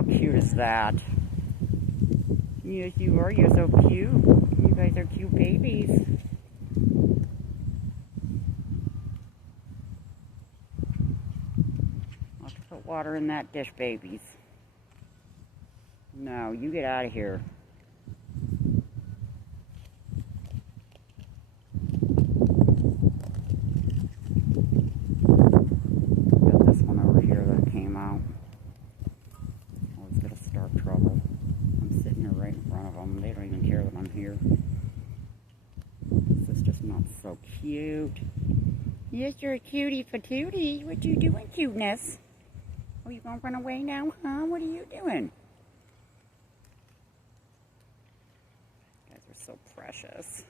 How cute is that? Yes, you are. You're so cute. You guys are cute babies. I'll have to put water in that dish, babies. No, you get out of here. Got this one over here that came out. Always gonna start trouble. I'm sitting here right in front of them. They don't even care that I'm here. This is just not so cute. Yes, you're a cutie patootie. What you doing, cuteness? Oh, you gonna run away now, huh? What are you doing? You guys are so precious.